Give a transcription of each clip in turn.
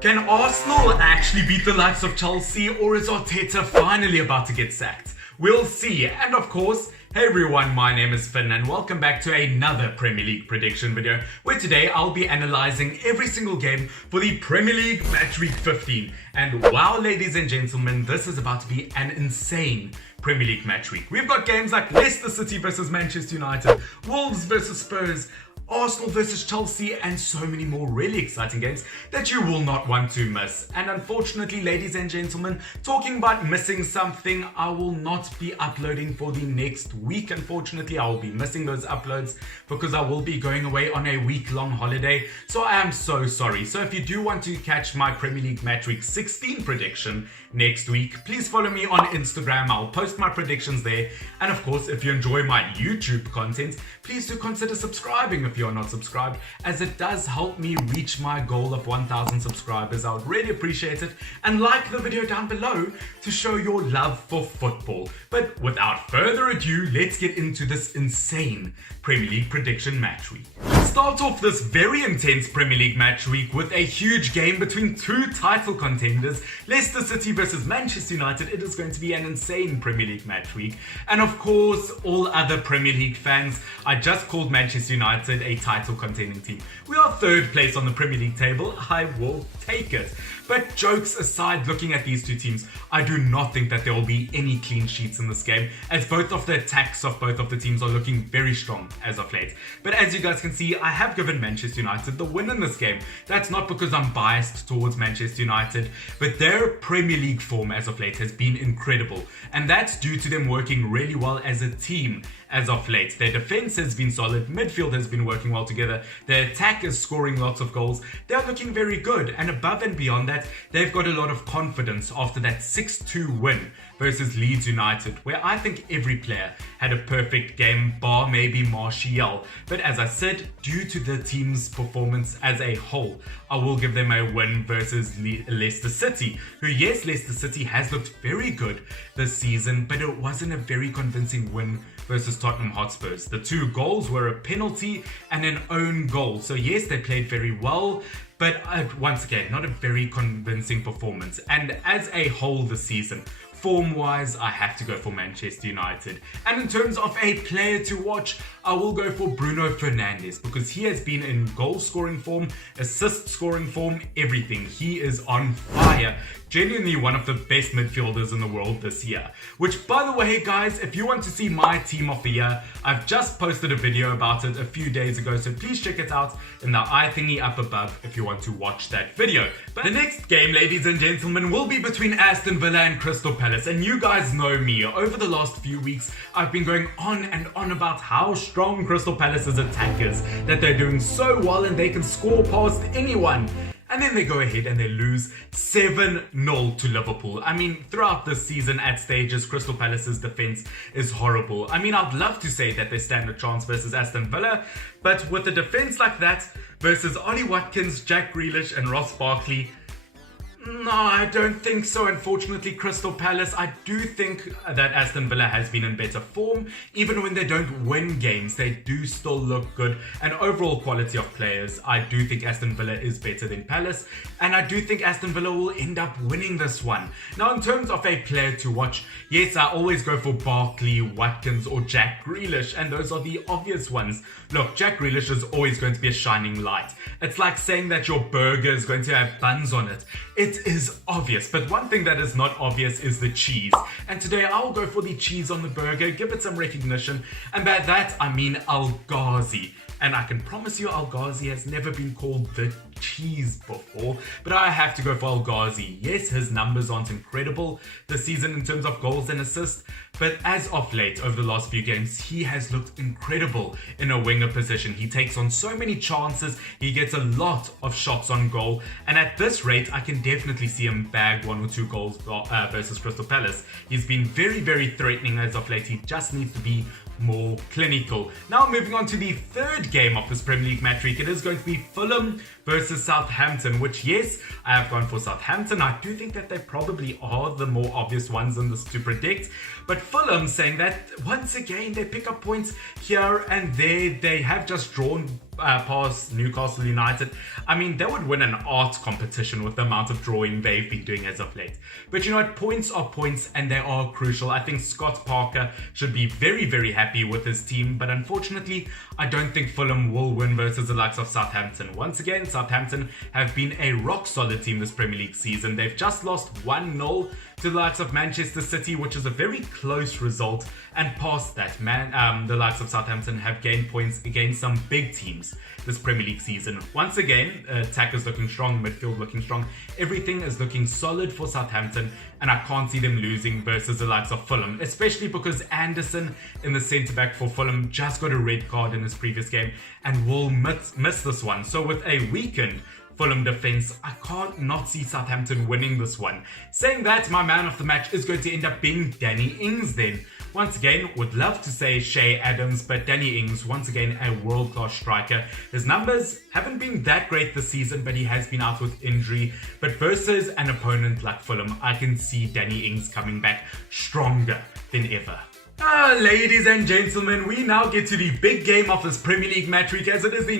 Can Arsenal actually beat the likes of Chelsea, or is Arteta finally about to get sacked? We'll see. And of course, hey everyone, my name is Finn and welcome back to another Premier League prediction video where today I'll be analysing every single game for the Premier League Matchweek 15. And wow, ladies and gentlemen, this is about to be an insane Premier League Matchweek. We've got games like Leicester City versus Manchester United, Wolves versus Spurs, Arsenal versus Chelsea, and so many more really exciting games that you will not want to miss. And unfortunately, ladies and gentlemen, talking about missing something, I will not be uploading for the next week. Unfortunately, I will be missing those uploads because I will be going away on a week-long holiday. So I am so sorry. So if you do want to catch my Premier League Matchweek 16 prediction next week, please follow me on Instagram. I'll post my predictions there. And of course, if you enjoy my YouTube content, please do consider subscribing if you're not subscribed, as it does help me reach my goal of 1,000 subscribers. I would really appreciate it, and like the video down below to show your love for football. But without further ado, let's get into this insane Premier League prediction match week. Start off this very intense Premier League match week with a huge game between two title contenders, Leicester City versus Manchester United. It is going to be an insane Premier League match week. And of course, all other Premier League fans, I just called Manchester United a title contending team. We are third place on the Premier League table. I will take it. But jokes aside, looking at these two teams, I do not think that there will be any clean sheets in this game, as both of the attacks of both of the teams are looking very strong as of late. But as you guys can see, I have given Manchester United the win in this game. That's not because I'm biased towards Manchester United, but their Premier League form as of late has been incredible. And that's due to them working really well as a team as of late. Their defense has been solid, midfield has been working well together, their attack is scoring lots of goals, they're looking very good, and above and beyond that, they've got a lot of confidence after that 6-2 win versus Leeds United, where I think every player had a perfect game, bar maybe Martial. But as I said, due to the team's performance as a whole, I will give them a win versus Leicester City, who, yes, Leicester City has looked very good this season, but it wasn't a very convincing win versus Tottenham Hotspurs. The two goals were a penalty and an own goal. So yes, they played very well, but once again, not a very convincing performance. And as a whole this season, form-wise, I have to go for Manchester United. And in terms of a player to watch, I will go for Bruno Fernandes, because he has been in goal-scoring form, assist-scoring form, everything. He is on fire. Genuinely one of the best midfielders in the world this year. Which, by the way, guys, if you want to see my team of the year, I've just posted a video about it a few days ago, so please check it out in the eye thingy up above if you want to watch that video. But the next game, ladies and gentlemen, will be between Aston Villa and Crystal Palace. And you guys know me, over the last few weeks, I've been going on and on about how strong Crystal Palace's attack is, that they're doing so well and they can score past anyone. And then they go ahead and they lose 7-0 to Liverpool. I mean, throughout this season at stages, Crystal Palace's defense is horrible. I mean, I'd love to say that they stand a chance versus Aston Villa, but with a defense like that versus Ollie Watkins, Jack Grealish and Ross Barkley, no, I don't think so. Unfortunately, Crystal Palace, I do think that Aston Villa has been in better form. Even when they don't win games, they do still look good. And overall quality of players, I do think Aston Villa is better than Palace. And I do think Aston Villa will end up winning this one. Now, in terms of a player to watch, yes, I always go for Barkley, Watkins or Jack Grealish. And those are the obvious ones. Look, Jack Grealish is always going to be a shining light. It's like saying that your burger is going to have buns on it. It is obvious, but one thing that is not obvious is the cheese. And today I'll go for the cheese on the burger, give it some recognition, and by that I mean Al Ghazi. And I can promise you Al Ghazi has never been called the cheese before, but I have to go for Al Ghazi. Yes, his numbers aren't incredible this season in terms of goals and assists, but as of late, over the last few games, he has looked incredible in a winger position. He takes on so many chances, he gets a lot of shots on goal, and at this rate, I can definitely see him bag 1 or 2 goals versus Crystal Palace. He's been very, very threatening as of late. He just needs to be more clinical. Now moving on to the third game of this Premier League match week, it is going to be Fulham versus Southampton, which yes, I have gone for Southampton. I do think that they probably are the more obvious ones in this to predict, but Fulham saying that once again they pick up points here and there. They have just drawn past Newcastle United. I mean, they would win an art competition with the amount of drawing they've been doing as of late. But you know what? Points are points and they are crucial. I think Scott Parker should be very, very happy with his team. But unfortunately, I don't think Fulham will win versus the likes of Southampton. Once again, Southampton have been a rock-solid team this Premier League season. They've just lost 1-0 to the likes of Manchester City, which is a very close result. And past that, the likes of Southampton have gained points against some big teams this Premier League season. Once again, attack is looking strong, midfield looking strong. Everything is looking solid for Southampton, and I can't see them losing versus the likes of Fulham, especially because Anderson in the centre-back for Fulham just got a red card in his previous game and will miss this one. So with a weakened Fulham defense, I can't not see Southampton winning this one. Saying that, my man of the match is going to end up being Danny Ings then. Once again, would love to say Shea Adams, but Danny Ings, once again, a world-class striker. His numbers haven't been that great this season, but he has been out with injury. But versus an opponent like Fulham, I can see Danny Ings coming back stronger than ever. Ladies and gentlemen, we now get to the big game of this Premier League match week, as it is the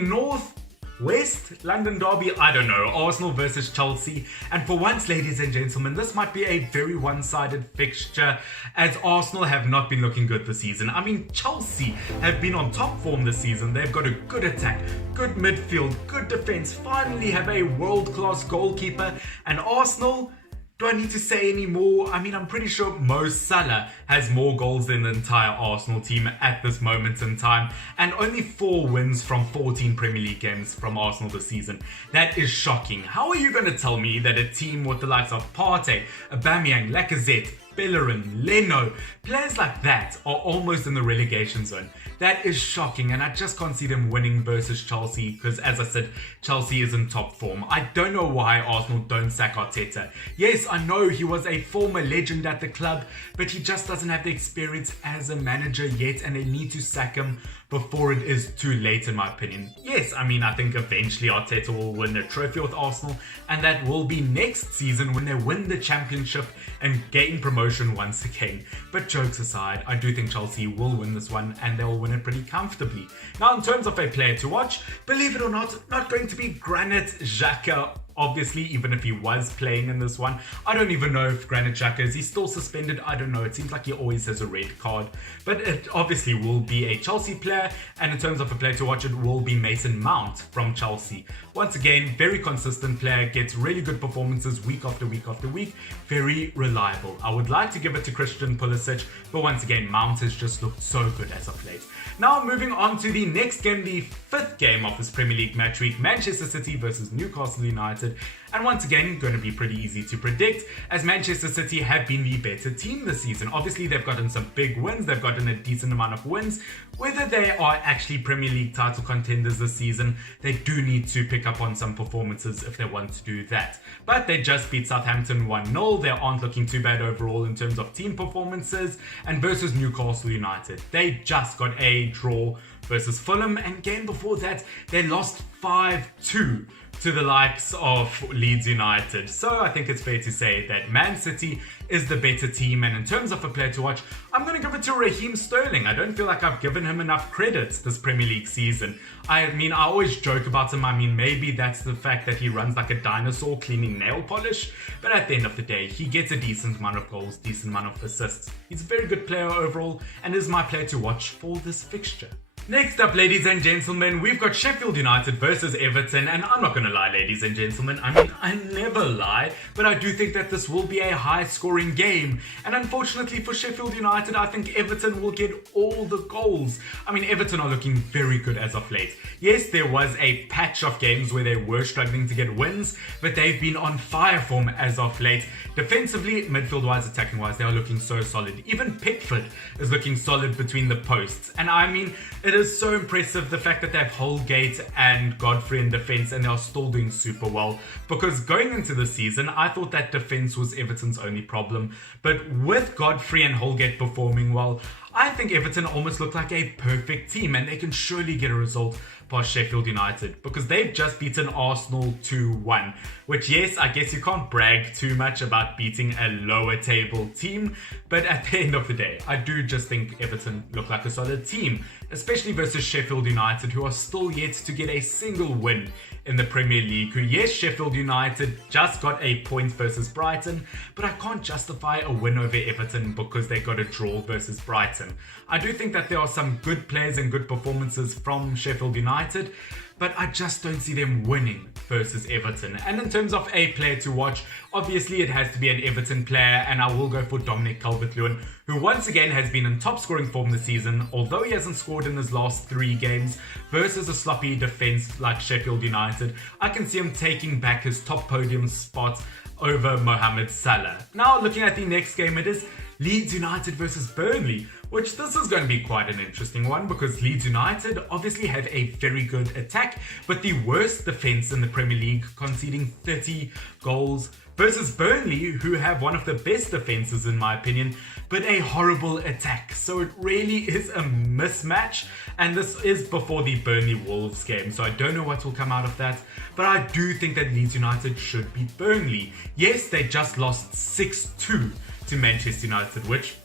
West London derby, I don't know, Arsenal versus Chelsea. And for once, ladies and gentlemen, this might be a very one-sided fixture, as Arsenal have not been looking good this season. I mean, Chelsea have been on top form this season. They've got a good attack, good midfield, good defense, finally have a world-class goalkeeper. And Arsenal, do I need to say any more? I mean, I'm pretty sure Mo Salah has more goals than the entire Arsenal team at this moment in time, and only 4 wins from 14 Premier League games from Arsenal this season. That is shocking. How are you going to tell me that a team with the likes of Partey, Aubameyang, Lacazette, Bellerin, Leno, players like that are almost in the relegation zone? That is shocking, and I just can't see them winning versus Chelsea because, as I said, Chelsea is in top form. I don't know why Arsenal don't sack Arteta. Yes, I know he was a former legend at the club, but he just doesn't have the experience as a manager yet, and they need to sack him before it is too late, in my opinion. Yes, I mean, I think eventually Arteta will win a trophy with Arsenal, and that will be next season when they win the championship and gain promotion once again. But jokes aside, I do think Chelsea will win this one, and they'll win it pretty comfortably. Now, in terms of a player to watch, believe it or not going to be Granit Xhaka. Obviously, even if he was playing in this one. I don't even know if Granit Xhaka, is he still suspended? I don't know. It seems like he always has a red card. But it obviously will be a Chelsea player. And in terms of a player to watch, it will be Mason Mount from Chelsea. Once again, very consistent player. Gets really good performances week after week after week. Very reliable. I would like to give it to Christian Pulisic. But once again, Mount has just looked so good as of late. Now moving on to the next game, the 5th game of this Premier League match week, Manchester City versus Newcastle United. And once again, going to be pretty easy to predict, as Manchester City have been the better team this season. Obviously, they've gotten some big wins. They've gotten a decent amount of wins. Whether they are actually Premier League title contenders this season, they do need to pick up on some performances if they want to do that. But they just beat Southampton 1-0. They aren't looking too bad overall in terms of team performances. And versus Newcastle United, they just got a draw versus Fulham. And game before that, they lost 5-2 to the likes of Leeds United. So I think it's fair to say that Man City is the better team, and in terms of a player to watch, I'm going to give it to Raheem Sterling. I don't feel like I've given him enough credit this Premier League season. I mean, I always joke about him. I mean, maybe that's the fact that he runs like a dinosaur cleaning nail polish, but at the end of the day, he gets a decent amount of goals, decent amount of assists. He's a very good player overall, and is my player to watch for this fixture. Next up, ladies and gentlemen, we've got Sheffield United versus Everton, and I'm not going to lie, ladies and gentlemen, I mean, I never lie, but I do think that this will be a high-scoring game, and unfortunately for Sheffield United, I think Everton will get all the goals. I mean, Everton are looking very good as of late. Yes, there was a patch of games where they were struggling to get wins, but they've been on fire form as of late. Defensively, midfield-wise, attacking-wise, they are looking so solid. Even Pickford is looking solid between the posts, and I mean, it is so impressive the fact that they have Holgate and Godfrey in defense, and they are still doing super well, because going into the season I thought that defense was Everton's only problem, but with Godfrey and Holgate performing well, I think Everton almost look like a perfect team, and they can surely get a result past Sheffield United because they've just beaten Arsenal 2-1, which, yes, I guess you can't brag too much about beating a lower table team, but at the end of the day, I do just think Everton look like a solid team, especially versus Sheffield United, who are still yet to get a single win in the Premier League, who, yes, Sheffield United just got a point versus Brighton, but I can't justify a win over Everton because they got a draw versus Brighton. I do think that there are some good players and good performances from Sheffield United, but I just don't see them winning versus Everton. And in terms of a player to watch, obviously it has to be an Everton player, and I will go for Dominic Calvert-Lewin, who once again has been in top scoring form this season, although he hasn't scored in his last 3 games versus a sloppy defense like Sheffield United. I can see him taking back his top podium spot over Mohamed Salah. Now looking at the next game, it is Leeds United versus Burnley, which this is going to be quite an interesting one because Leeds United obviously have a very good attack, but the worst defense in the Premier League, conceding 30 goals, versus Burnley, who have one of the best defenses in my opinion, but a horrible attack. So it really is a mismatch, and this is before the Burnley Wolves game, so I don't know what will come out of that, but I do think that Leeds United should beat Burnley. Yes, they just lost 6-2 to Manchester United, which,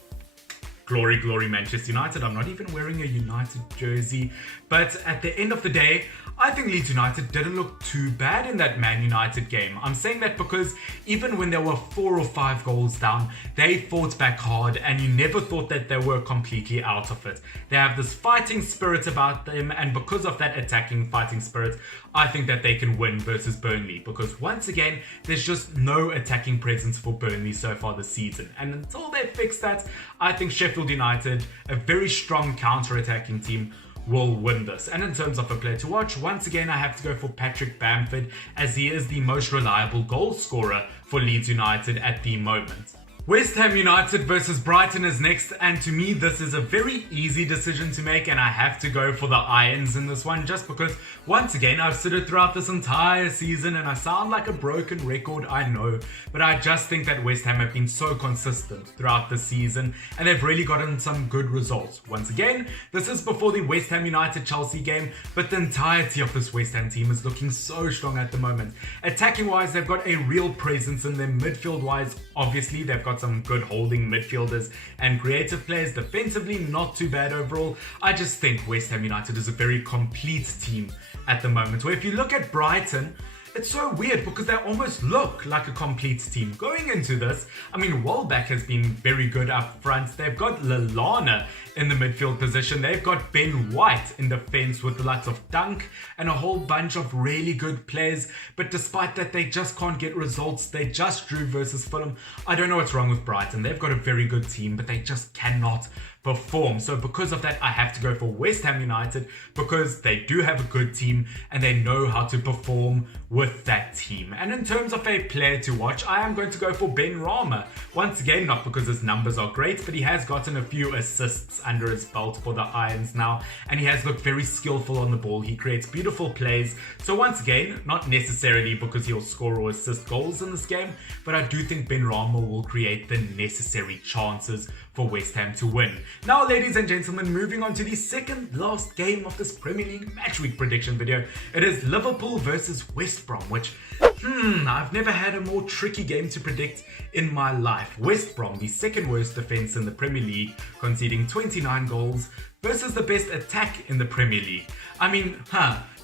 glory, glory Manchester United. I'm not even wearing a United jersey, but at the end of the day, I think Leeds United didn't look too bad in that Man United game. I'm saying that because even when they were 4 or 5 goals down, they fought back hard and you never thought that they were completely out of it. They have this fighting spirit about them, and because of that attacking fighting spirit, I think that they can win versus Burnley, because once again, there's just no attacking presence for Burnley so far this season. And until they fix that, I think Sheffield United, a very strong counter-attacking team, will win this. And in terms of a player to watch, once again I have to go for Patrick Bamford, as he is the most reliable goal scorer for Leeds United at the moment. West Ham United versus Brighton is next, and to me this is a very easy decision to make, and I have to go for the Irons in this one just because once again I've said it throughout this entire season and I sound like a broken record, I know, but I just think that West Ham have been so consistent throughout the season and they've really gotten some good results. Once again, this is before the West Ham United Chelsea game, but the entirety of this West Ham team is looking so strong at the moment. Attacking wise, they've got a real presence in them. Midfield wise, obviously they've got some good holding midfielders and creative players. Defensively, not too bad overall. I just think West Ham United is a very complete team at the moment, where if you look at Brighton, it's so weird because they almost look like a complete team. Going into this, I mean, Welbeck has been very good up front. They've got Lallana in the midfield position. They've got Ben White in defense with the likes of Dunk and a whole bunch of really good players. But despite that, they just can't get results. They just drew versus Fulham. I don't know what's wrong with Brighton. They've got a very good team, but they just cannot perform. So because of that, I have to go for West Ham United because they do have a good team and they know how to perform with that team. And in terms of a player to watch, I am going to go for Ben Rama. Once again, not because his numbers are great, but he has gotten a few assists under his belt for the Irons now, and he has looked very skillful on the ball. He creates beautiful plays. So once again, not necessarily because he'll score or assist goals in this game, but I do think Ben Rama will create the necessary chances for West Ham to win. Now, ladies and gentlemen, moving on to the second last game of this Premier League Matchweek prediction video. It is Liverpool versus West Brom, which, I've never had a more tricky game to predict in my life. West Brom, the second worst defense in the Premier League, conceding 29 goals, versus the best attack in the Premier League. I mean,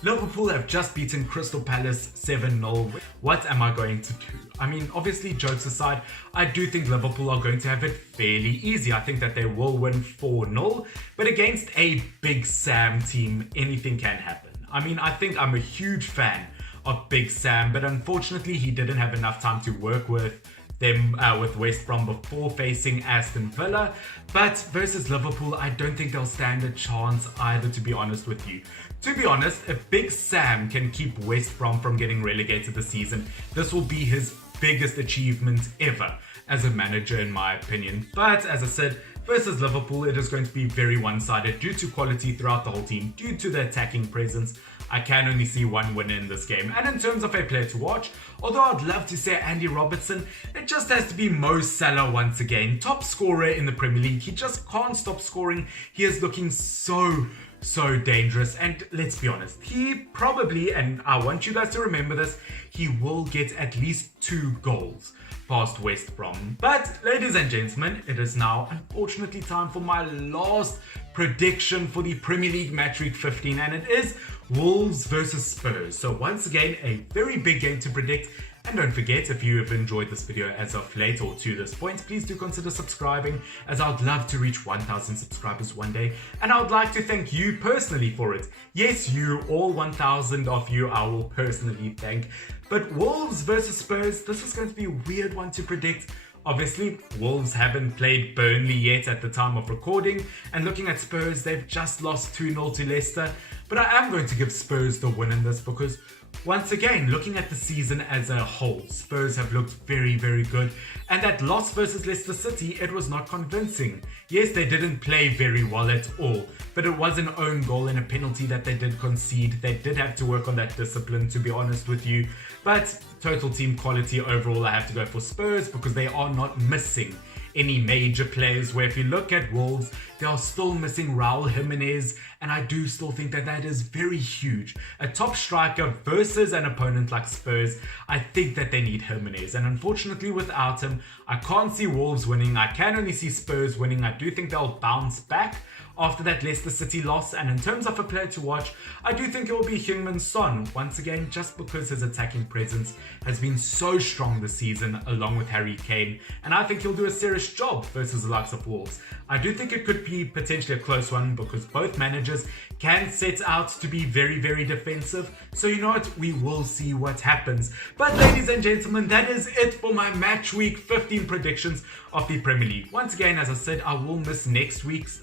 Liverpool have just beaten Crystal Palace 7-0. What am I going to do? I mean, obviously, jokes aside, I do think Liverpool are going to have it fairly easy. I think that they will win 4-0, but against a Big Sam team, anything can happen. I mean, I think I'm a huge fan of Big Sam, but unfortunately, he didn't have enough time to work with them with West Brom before facing Aston Villa. But versus Liverpool, I don't think they'll stand a chance either, to be honest with you. To be honest, if Big Sam can keep West Brom from getting relegated this season, this will be his biggest achievement ever as a manager, in my opinion. But as I said, versus Liverpool, it is going to be very one-sided due to quality throughout the whole team, due to the attacking presence. I can only see one winner in this game. And in terms of a player to watch, although I'd love to say Andy Robertson, it just has to be Mo Salah once again. Top scorer in the Premier League. He just can't stop scoring. He is looking so so dangerous. And let's be honest, he probably, and I want you guys to remember this, he will get at least 2 goals past West Brom. But ladies and gentlemen, it is now unfortunately time for my last prediction for the Premier League Matchweek 15, and it is Wolves versus Spurs. So once again, a very big game to predict. And don't forget, if you have enjoyed this video as of late or to this point, please do consider subscribing, as I would love to reach 1,000 subscribers one day. And I would like to thank you personally for it. Yes, you, all 1,000 of you, I will personally thank. But Wolves versus Spurs, this is going to be a weird one to predict. Obviously, Wolves haven't played Burnley yet at the time of recording, and looking at Spurs, they've just lost 2-0 to Leicester. But I am going to give Spurs the win in this because, once again, looking at the season as a whole, Spurs have looked very, very good. And that loss versus Leicester City, it was not convincing. Yes, they didn't play very well at all, but it was an own goal and a penalty that they did concede. They did have to work on that discipline, to be honest with you. But total team quality overall, I have to go for Spurs because they are not missing any major players, where if you look at Wolves, they are still missing Raul Jimenez, and I do still think that that is very huge. A top striker versus an opponent like Spurs, I think that they need Jimenez, and unfortunately without him, I can't see Wolves winning. I can only see Spurs winning. I do think they'll bounce back after that Leicester City loss, and in terms of a player to watch, I do think it will be Heung-min Son, once again, just because his attacking presence has been so strong this season, along with Harry Kane, and I think he'll do a serious job versus the likes of Wolves. I do think it could be potentially a close one because both managers can set out to be very, very defensive, so you know what, we will see what happens. But ladies and gentlemen, that is it for my match week 15 predictions of the Premier League. Once again, as I said, I will miss next week's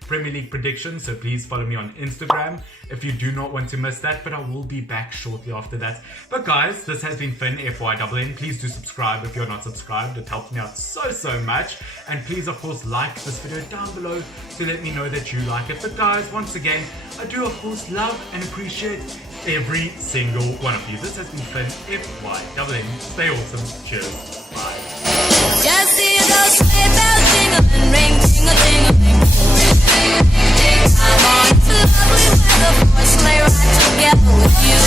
Premier League predictions, so please follow me on Instagram if you do not want to miss that, but I will be back shortly after that. But guys, this has been Finn, FYNN. Please do subscribe if you're not subscribed. It helps me out so much, and please of course like this video down below to let me know that you like it. But guys, once again, I do of course love and appreciate every single one of you. This has been Finn, FYNN. Stay awesome. Cheers. Bye. Just see those sleigh bells jingling, ring, ting-a-ting-a-ling. I'm on to lovely weather for a sleigh ride together with you.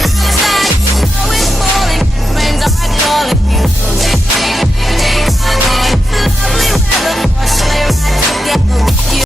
It's like snow is falling and friends are calling you.